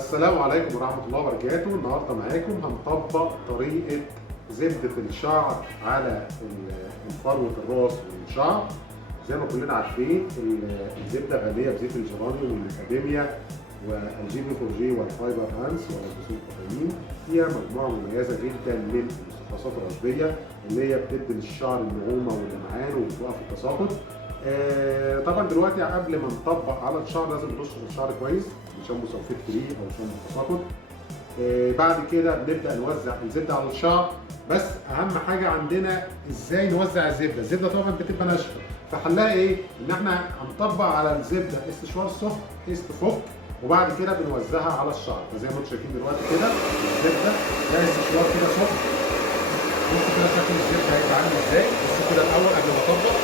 السلام عليكم ورحمة الله وبركاته. النهارده معاكم هنطبق طريقة زبدة الشعر على فروة الراس والشعر. زي ما كلنا عارفين الزبدة غنية بزيت الجرانيوم والأكاديميا والجيني فورجي والفايبر هانس والبسول الكافيين. فيها مجموعة مميزة جدا من المستخلصات العشبية اللي هي بتدي للشعر النعومة واللمعان وبتوقف التساقط. طبعا دلوقتي قبل ما نطبق على الشعر لازم نرش الشعر كويس بشامبو سلفيت فري او شامبو تساقط. بعد كده بنبدا نوزع الزبده على الشعر. بس اهم حاجه عندنا ازاي نوزع الزبده. الزبده طبعا بتبقى ناشفه، فحلها ايه؟ ان احنا هنطبق على الزبده استشوار سخن استفك، وبعد كده بنوزعها على الشعر. فزي ما انتم شايفين دلوقتي كده الزبده ده استشوار كده سخن. بصوا كده شكل الزبده هيبقى عامل ازاي. بصوا كده الاول قبل ما اطبق.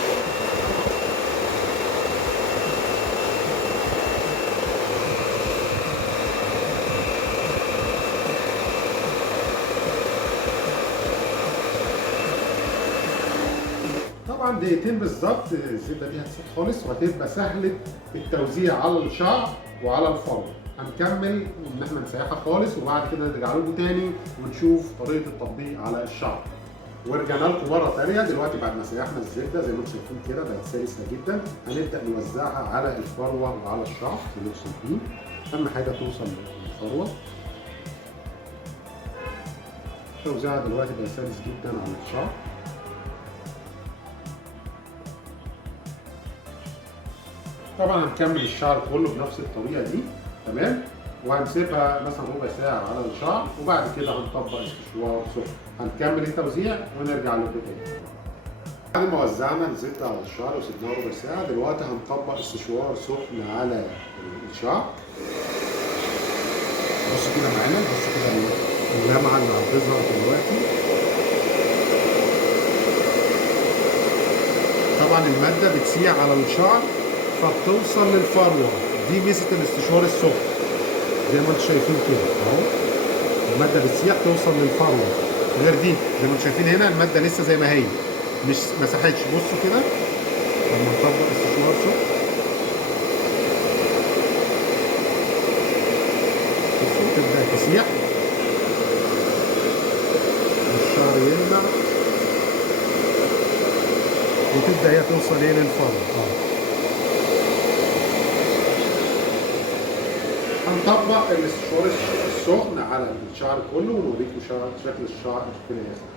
طبعا دقيقتين بالظبط الزبده دي هتسيح خالص وهتبقى سهله التوزيع على الشعر وعلى الفروه. هنكمل ان احنا نسيحها خالص وبعد كده نرجع لكم تاني ونشوف طريقه التطبيق على الشعر. ورجعنا لكم مره ثانيه دلوقتي بعد ما سيحنا الزبده زي ما انتم شايفين كده بقت سلسه جدا. هنبدا نوزعها على الفروه وعلى الشعر زي ما انتم شايفين. اهم حاجه توصل للفروه. توزيعها دلوقتي بقى سلس جدا على الشعر. طبعا هنكمل الشعر كله بنفس الطريقه دي، تمام؟ وهنسيبها مثلا ربع ساعه على الشعر وبعد كده هنطبق استشوار سخن. هنكمل التوزيع ونرجع لكم تاني. بعد ما وزعنا الزبده على الشعر وسيبناها ربع ساعه دلوقتي هنطبق استشوار سخن على الشعر. بصوا كده معانا، بصوا كده اللمعه اللي هتظهر دلوقتي. طبعا الماده بتسيح على الشعر فبتوصل للفروه. دي ميزه الاستشوار السخن زي ما انتم شايفين كده اهو. الماده بتسيح توصل للفروه غير دي زي ما انتم شايفين هنا الماده لسه زي ما هي مش مسحتش. بصوا كده لما نطبق استشوار سخن بصوا تبدا تسيح والشعر يلمع وتبدا هي توصل ايه للفروه. هنطبق الاستشوار السخن على الشعر كله ونوريكم شكل الشعر في الاخر.